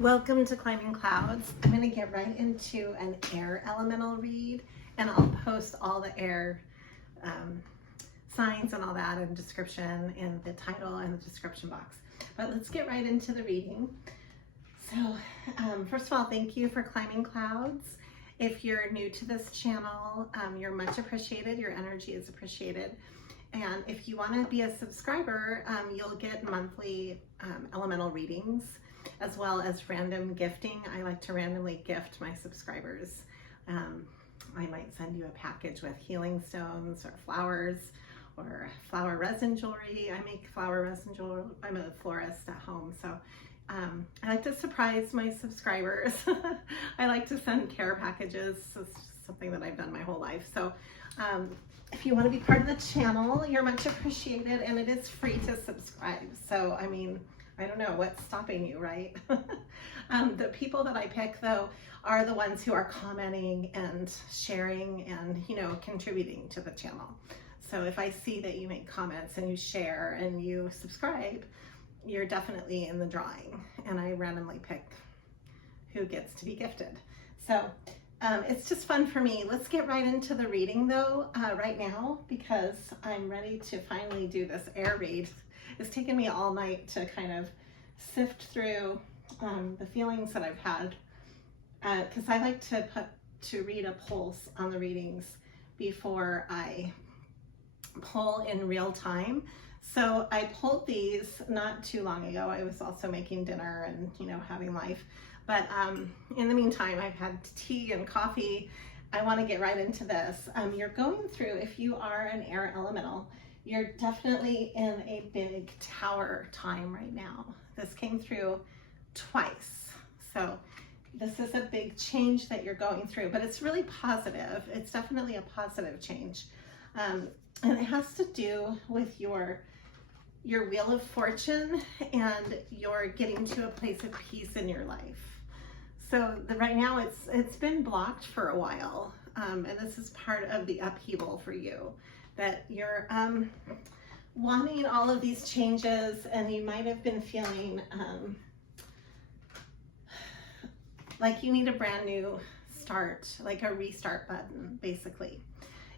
Welcome to Climbing Clouds. I'm going to get right into an air elemental read, and I'll post all the air signs and all that in description in the title and the description box. But let's get right into the reading. So first of all, thank you for Climbing Clouds. If you're new to this channel, you're much appreciated. Your energy is appreciated. And if you want to be a subscriber, you'll get monthly elemental readings, as well as random gifting. I like to randomly gift my subscribers. I might send you a package with healing stones or flowers or flower resin jewelry. I make flower resin jewelry. I'm a florist at home, so I like to surprise my subscribers. I like to send care packages. It's something that I've done my whole life. So if you want to be part of the channel, you're much appreciated, and it is free to subscribe. So, I mean, I don't know what's stopping you, right? The people that I pick, though, are the ones who are commenting and sharing and, you know, contributing to the channel. So if I see that you make comments and you share and you subscribe, you're definitely in the drawing, and I randomly pick who gets to be gifted. So it's just fun for me. Let's get right into the reading, though, right now, because I'm ready to finally do this air read. It's taken me all night to kind of sift through the feelings that I've had, because I like to read a pulse on the readings before I pull in real time. So I pulled these not too long ago. I was also making dinner and, you know, having life. But in the meantime, I've had tea and coffee. I want to get right into this. You're going through, if you are an air elemental, you're definitely in a big tower time right now. This came through twice. So this is a big change that you're going through, but it's really positive. It's definitely a positive change. And it has to do with your wheel of fortune and you're getting to a place of peace in your life. So right now it's been blocked for a while. And this is part of the upheaval for you, that you're wanting all of these changes, and you might have been feeling like you need a brand new start, like a restart button, basically.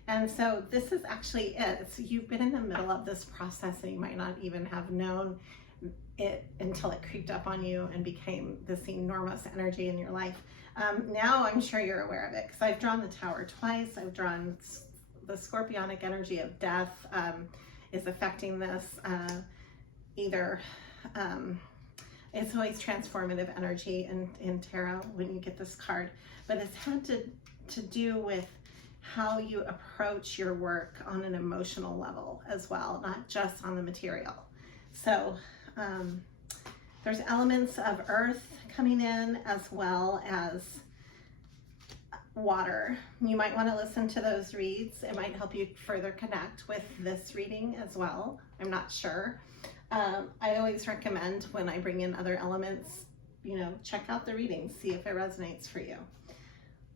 And so this is actually it. So you've been in the middle of this process, and you might not even have known it until it creeped up on you and became this enormous energy in your life. Now I'm sure you're aware of it, because I've drawn the tower twice. I've drawn the scorpionic energy of death is affecting this. It's always transformative energy in tarot when you get this card, but it's had to do with how you approach your work on an emotional level as well, not just on the material. So there's elements of earth coming in, as well as water. You might want to listen to those reads. It might help you further connect with this reading as well. I'm not sure. I always recommend, when I bring in other elements, you know, check out the readings, see if it resonates for you.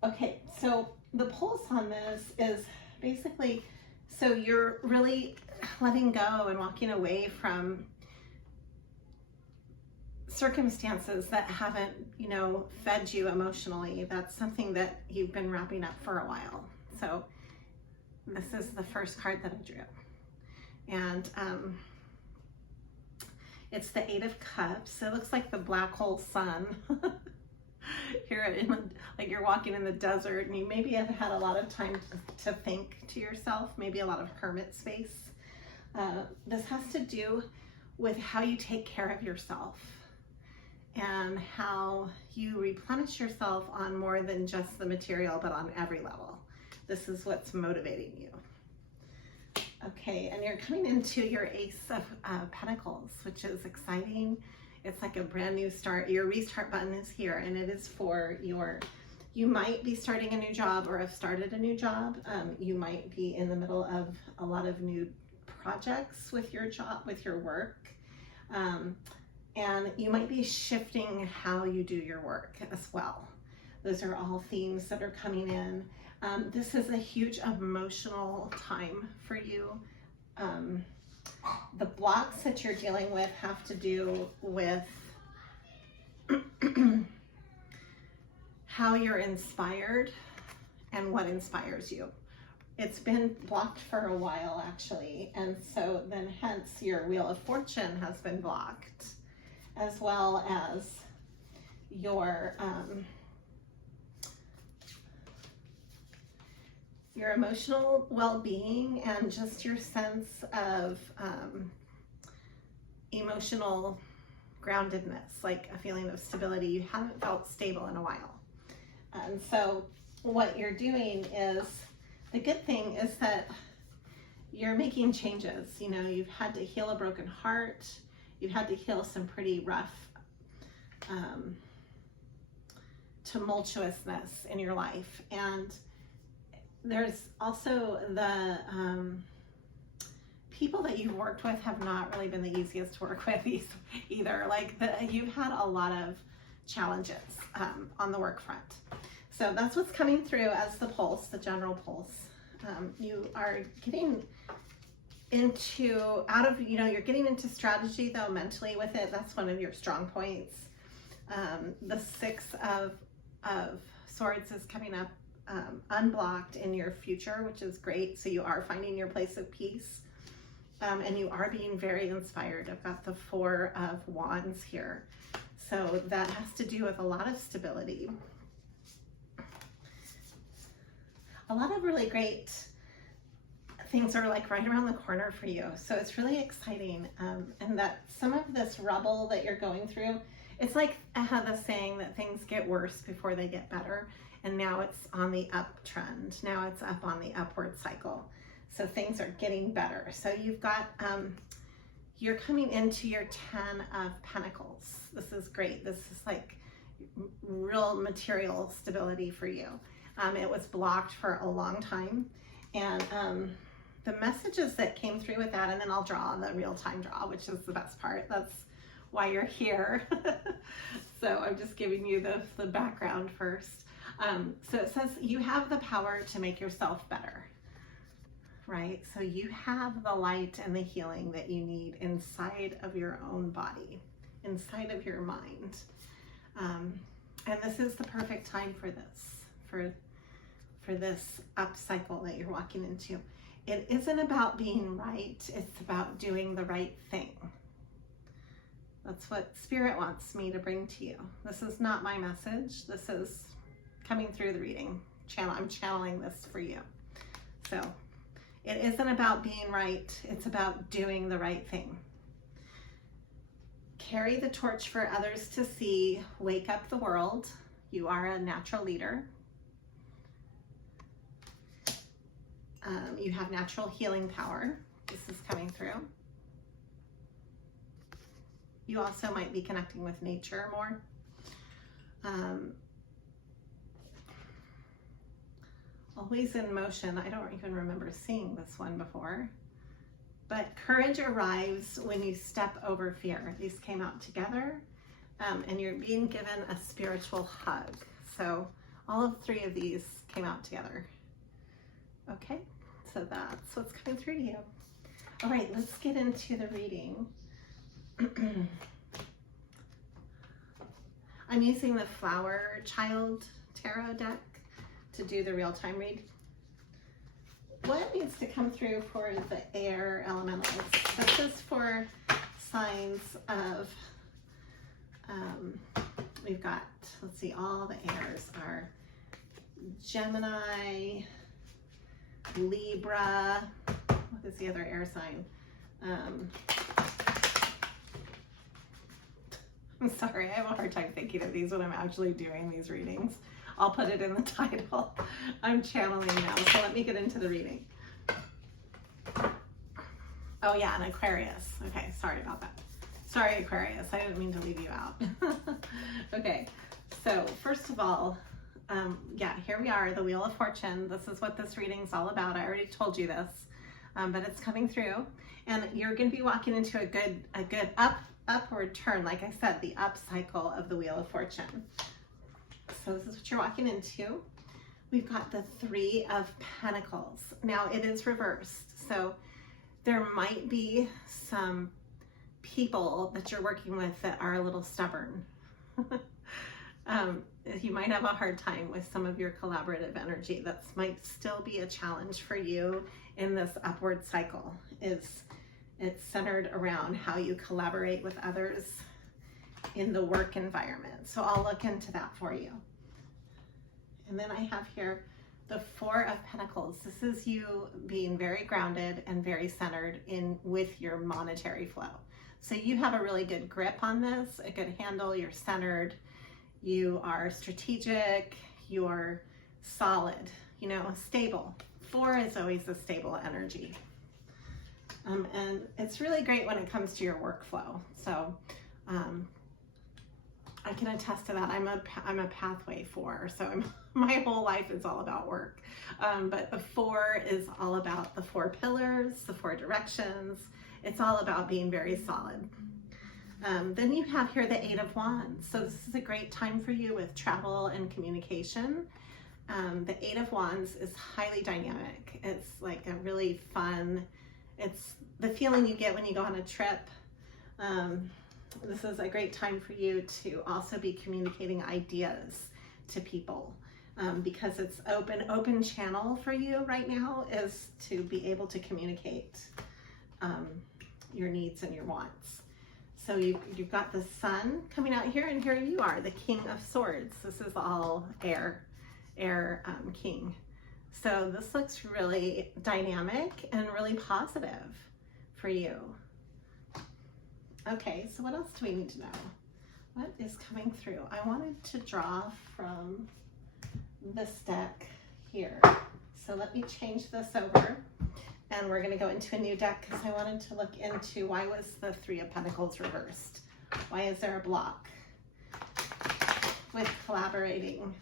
Okay, so the pulse on this is basically, so you're really letting go and walking away from circumstances that haven't, you know, fed you emotionally. That's something that you've been wrapping up for a while. So this is the first card that I drew. And it's the Eight of Cups. It looks like the black hole sun. Like you're walking in the desert, and you maybe have had a lot of time to think to yourself, maybe a lot of hermit space. This has to do with how you take care of yourself and how you replenish yourself on more than just the material, but on every level. This is what's motivating you. Okay, and you're coming into your Ace of Pentacles, which is exciting. It's like a brand new start. Your restart button is here, and it is for you might be starting a new job or have started a new job. You might be in the middle of a lot of new projects with your job, with your work. And you might be shifting how you do your work as well. Those are all themes that are coming in. This is a huge emotional time for you. The blocks that you're dealing with have to do with how you're inspired and what inspires you. It's been blocked for a while, actually, and so then hence your Wheel of Fortune has been blocked, as well as your emotional well-being and just your sense of emotional groundedness, like a feeling of stability. You haven't felt stable in a while. And so what you're doing is, the good thing is that you're making changes. You know, you've had to heal a broken heart. You've had to heal some pretty rough tumultuousness in your life. And there's also the people that you've worked with have not really been the easiest to work with either. Like you've had a lot of challenges on the work front. So that's what's coming through as the pulse, the general pulse. You are getting into, you're getting into strategy though, mentally with it. That's one of your strong points. The Six of Swords is coming up unblocked in your future, which is great. So you are finding your place of peace. And you are being very inspired. I've got the Four of Wands here. So that has to do with a lot of stability. A lot of really great things are like right around the corner for you. So it's really exciting. And that some of this rubble that you're going through, it's like I have the saying that things get worse before they get better. And now it's on the uptrend. Now it's up on the upward cycle. So things are getting better. So you've got, you're coming into your 10 of Pentacles. This is great. This is like real material stability for you. It was blocked for a long time. And the messages that came through with that, and then I'll draw the real-time draw, which is the best part. That's why you're here. So I'm just giving you the background first. So it says you have the power to make yourself better, right? So you have the light and the healing that you need inside of your own body, inside of your mind. And this is the perfect time for this, for this up cycle that you're walking into. It isn't about being right, it's about doing the right thing. That's what Spirit wants me to bring to you. This is not my message. This is coming through the reading. I'm channeling this for you. So it isn't about being right, it's about doing the right thing. Carry the torch for others to see. Wake up the world. You are a natural leader. You have natural healing power. This is coming through. You also might be connecting with nature more. Always in motion. I don't even remember seeing this one before. But courage arrives when you step over fear. These came out together. And you're being given a spiritual hug. So all of three of these came out together. Okay, so that's what's coming through to you. All right, let's get into the reading. I'm using the Flower Child Tarot deck to do the real-time read. What needs to come through for the air elementals? This is for signs of, we've got, let's see, all the airs are Gemini, Libra, what is the other air sign? I'm sorry, I have a hard time thinking of these when I'm actually doing these readings. I'll put it in the title. I'm channeling now, so let me get into the reading. Oh yeah, an Aquarius. Okay, sorry about that. Sorry, Aquarius, I didn't mean to leave you out. Okay, so first of all, yeah, here we are, the Wheel of Fortune. This is what this reading's all about. I already told you this, but it's coming through. And you're gonna be walking into a good upward turn, like I said, the up cycle of the Wheel of Fortune. So this is what you're walking into. We've got the Three of Pentacles. Now it is reversed, so there might be some people that you're working with that are a little stubborn. You might have a hard time with some of your collaborative energy. That might still be a challenge for you in this upward cycle. It's centered around how you collaborate with others in the work environment. So I'll look into that for you. And then I have here the Four of Pentacles. This is you being very grounded and very centered in with your monetary flow. So you have a really good grip on this, a good handle, you're centered, you are strategic, you're solid, you know, stable. Four is always a stable energy. And it's really great when it comes to your workflow. So I can attest to that. I'm a pathway 4, so my whole life is all about work. But the 4 is all about the 4 pillars, the 4 directions. It's all about being very solid. Then you have here the 8 of Wands. So this is a great time for you with travel and communication. The 8 of Wands is highly dynamic. It's like a really fun, it's the feeling you get when you go on a trip. This is a great time for you to also be communicating ideas to people, because it's open channel for you right now is to be able to communicate your needs and your wants. So you've got the Sun coming out here, and here you are, the King of Swords. This is all air king. So this looks really dynamic and really positive for you. Okay, so what else do we need to know? What is coming through? I wanted to draw from this deck here. So let me change this over, and we're gonna go into a new deck because I wanted to look into why was the 3 of Pentacles reversed? Why is there a block with collaborating?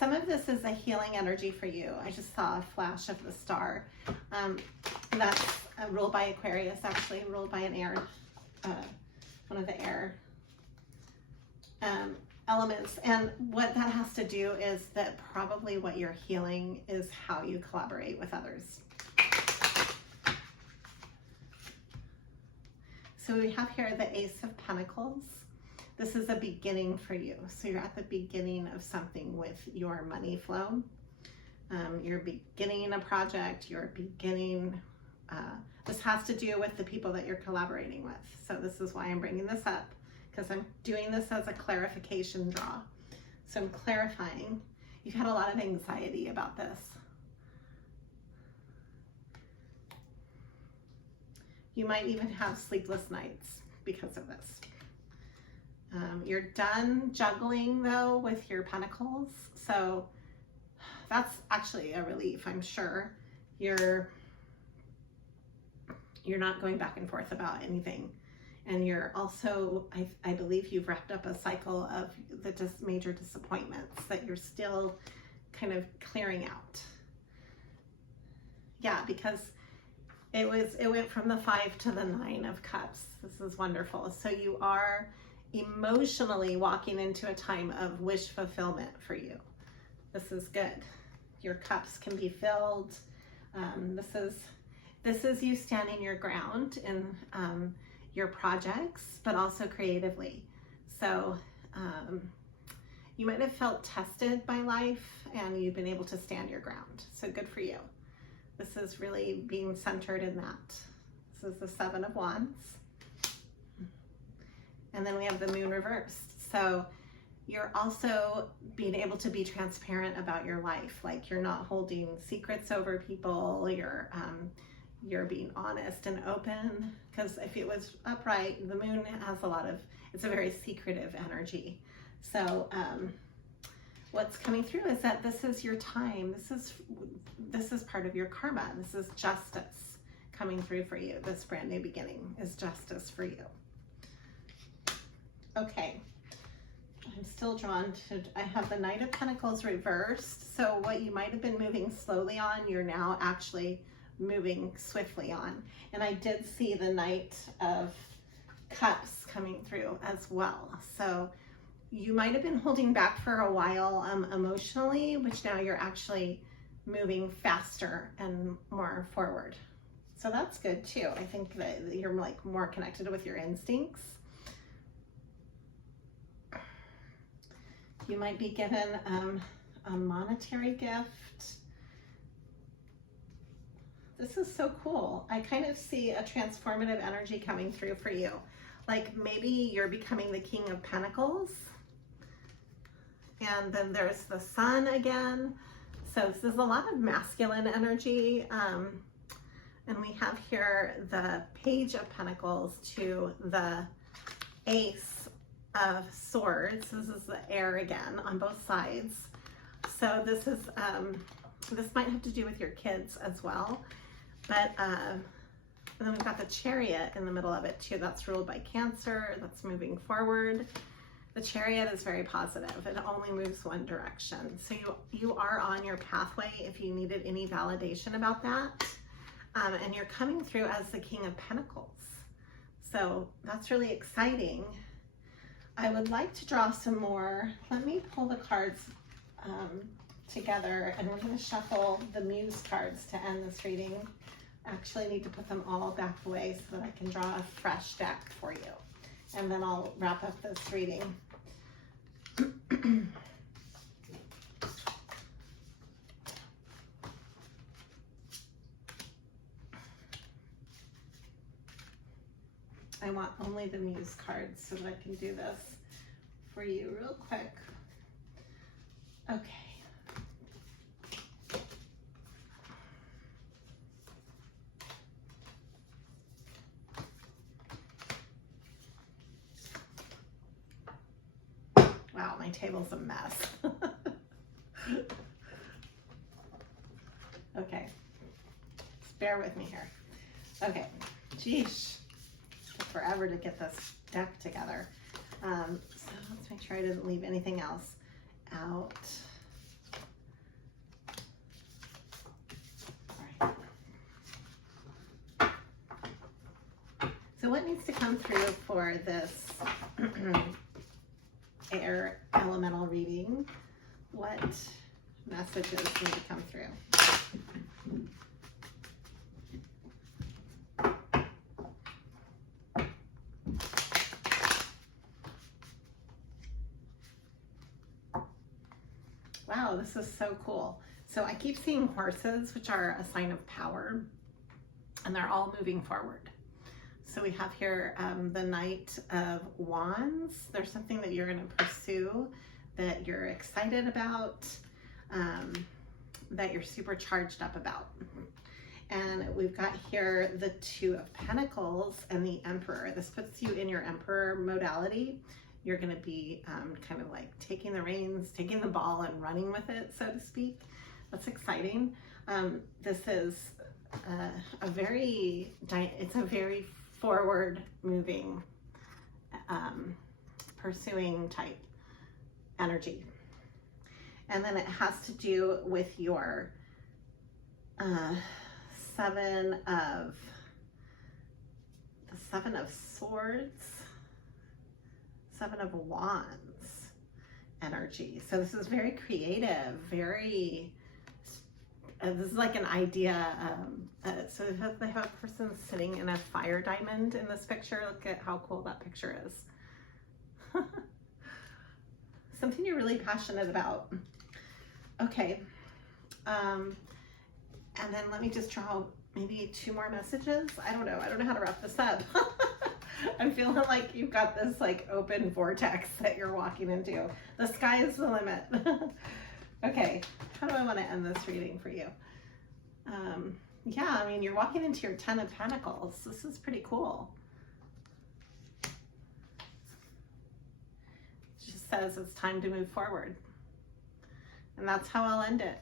Some of this is a healing energy for you. I just saw a flash of the star. That's ruled by Aquarius, actually, ruled by an air, one of the air elements. And what that has to do is that probably what you're healing is how you collaborate with others. So we have here the Ace of Pentacles. This is a beginning for you. So you're at the beginning of something with your money flow. You're beginning a project, you're beginning, this has to do with the people that you're collaborating with. So this is why I'm bringing this up, because I'm doing this as a clarification draw. So I'm clarifying. You've had a lot of anxiety about this. You might even have sleepless nights because of this. You're done juggling though with your pentacles, so that's actually a relief. I'm sure you're not going back and forth about anything, and you're also, I believe you've wrapped up a cycle of the major disappointments that you're still kind of clearing out. Yeah, because it went from the 5 to the 9 of Cups. This is wonderful. So you are emotionally walking into a time of wish fulfillment for you. This is good. Your cups can be filled. This is you standing your ground in your projects, but also creatively. So you might have felt tested by life and you've been able to stand your ground. So good for you. This is really being centered in that. This is the 7 of Wands. And then we have the Moon reversed. So you're also being able to be transparent about your life. Like you're not holding secrets over people. You're being honest and open, because if it was upright, the Moon has it's a very secretive energy. So what's coming through is that this is your time. This is part of your karma. This is justice coming through for you. This brand new beginning is justice for you. Okay, I'm still drawn to, I have the Knight of Pentacles reversed. So what you might have been moving slowly on, you're now actually moving swiftly on. And I did see the Knight of Cups coming through as well. So you might have been holding back for a while emotionally, which now you're actually moving faster and more forward. So that's good too. I think that you're like more connected with your instincts. You might be given a monetary gift. This is so cool. I kind of see a transformative energy coming through for you. Like maybe you're becoming the King of Pentacles. And then there's the Sun again. So this is a lot of masculine energy. And we have here the Page of Pentacles to the Ace of Swords. This is the air again on both sides. So this is, this might have to do with your kids as well. But and then we've got the Chariot in the middle of it too. That's ruled by Cancer. That's moving forward. The Chariot is very positive. It only moves one direction. So you are on your pathway if you needed any validation about that. And you're coming through as the King of Pentacles. So that's really exciting. I would like to draw some more. Let me pull the cards together, and we're going to shuffle the Muse cards to end this reading. I actually need to put them all back away so that I can draw a fresh deck for you. And then I'll wrap up this reading. I want only the Muse cards so that I can do this for you real quick. Okay. Wow, my table's a mess. Okay, just bear with me here. Okay, geesh, took forever to get this deck together. So let's make sure I didn't leave anything else out. All right. So what needs to come through for this air elemental reading? What messages need to come through? Wow, this is so cool. So I keep seeing horses, which are a sign of power, and they're all moving forward. So we have here the Knight of Wands. There's something that you're going to pursue, that you're excited about, that you're super charged up about. And we've got here the Two of Pentacles and the Emperor. This puts you in your Emperor modality. You're going to be kind of like taking the reins, taking the ball and running with it, so to speak. That's exciting. This is a very forward moving, pursuing type energy. And then it has to do with your Seven of Swords, Seven of Wands energy. So this is very creative, very, this is like an idea. So they have a person sitting in a fire diamond in this picture. Look at how cool that picture is. Something you're really passionate about. Okay. And then let me just draw maybe two more messages. I don't know how to wrap this up. I'm feeling like you've got this like open vortex that you're walking into. The sky is the limit. Okay, how do I want to end this reading for you? Yeah, I mean, you're walking into your Ten of Pentacles. This is pretty cool. It just says it's time to move forward. And that's how I'll end it.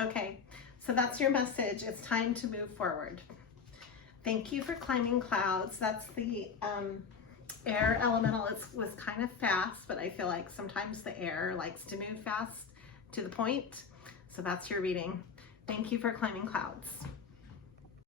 Okay, so that's your message. It's time to move forward. Thank you for climbing clouds. That's the air elemental. It was kind of fast, but I feel like sometimes the air likes to move fast to the point. So that's your reading. Thank you for climbing clouds.